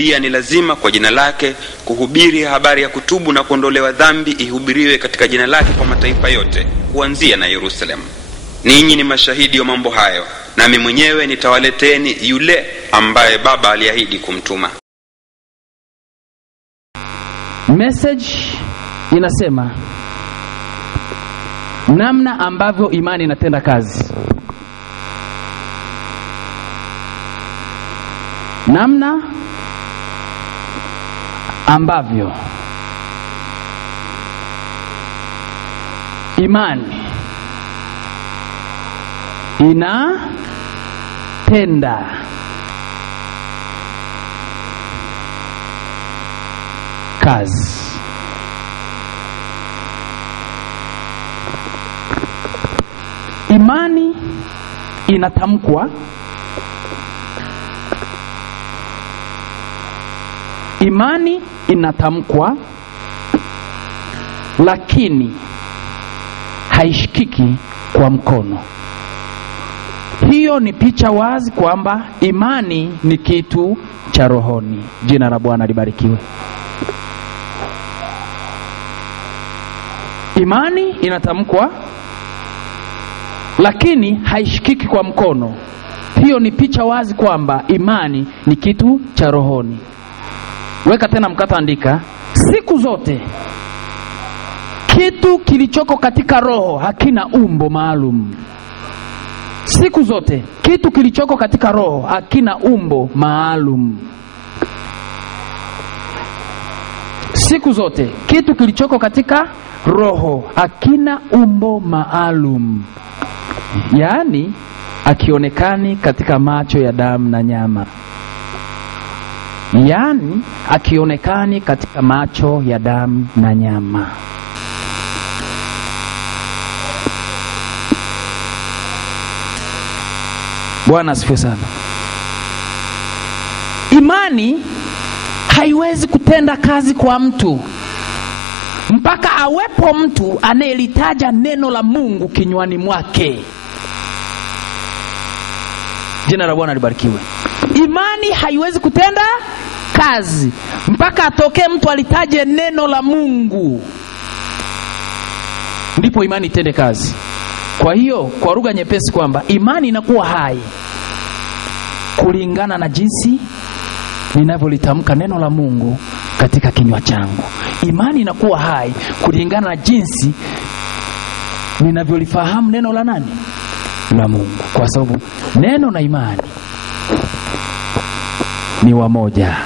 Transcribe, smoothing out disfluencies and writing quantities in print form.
Pia ni lazima kwa jina lake kuhubiri habari ya kutubu na kuondolewa dhambi ihubiriwe katika jina lake kwa mataifa yote, kuanzia na Yerusalemu. Ninyi ni mashahidi wa mambo hayo, nami mwenyewe nitawaleteni yule ambaye Baba aliahidi kumtuma. Message inasema namna ambavyo imani inatenda kazi. Namna ambavyo imani inatenda kazi. Imani inatamkwa, imani inatamkwa, lakini haishikiki kwa mkono. Hiyo ni picha wazi kwamba imani ni kitu cha rohoni. Jina la Bwana libarikiwe. Imani inatamkwa lakini haishikiki kwa mkono. Hiyo ni picha wazi kwamba imani ni kitu cha rohoni. Weka tena mkata, andika. Siku zote kitu kilichoko katika roho hakina umbo maalum. Siku zote kitu kilichoko katika roho hakina umbo maalum. Siku zote kitu kilichoko katika roho hakina umbo maalum. Yaani akionekani katika macho ya damu na nyama. Yaani akionekani katika macho ya damu na nyama. Bwana asifiwe sana. Imani haiwezi kutenda kazi kwa mtu mpaka awepo mtu anayelitaja neno la Mungu kinywani mwake. Jina la Bwana libarikiwe. Imani haiwezi kutenda kazi mpaka atokee mtu alitaje neno la Mungu, ndipo imani itende kazi. Kwa hiyo kwa lugha nyepesi kwamba imani inakuwa hai kulingana na jinsi ninavyolitamka neno la Mungu katika kinywa changu. Imani inakuwa hai kulingana na jinsi ninavyolifahamu neno la nani? La Mungu. Kwa sababu neno na imani ni wamoja.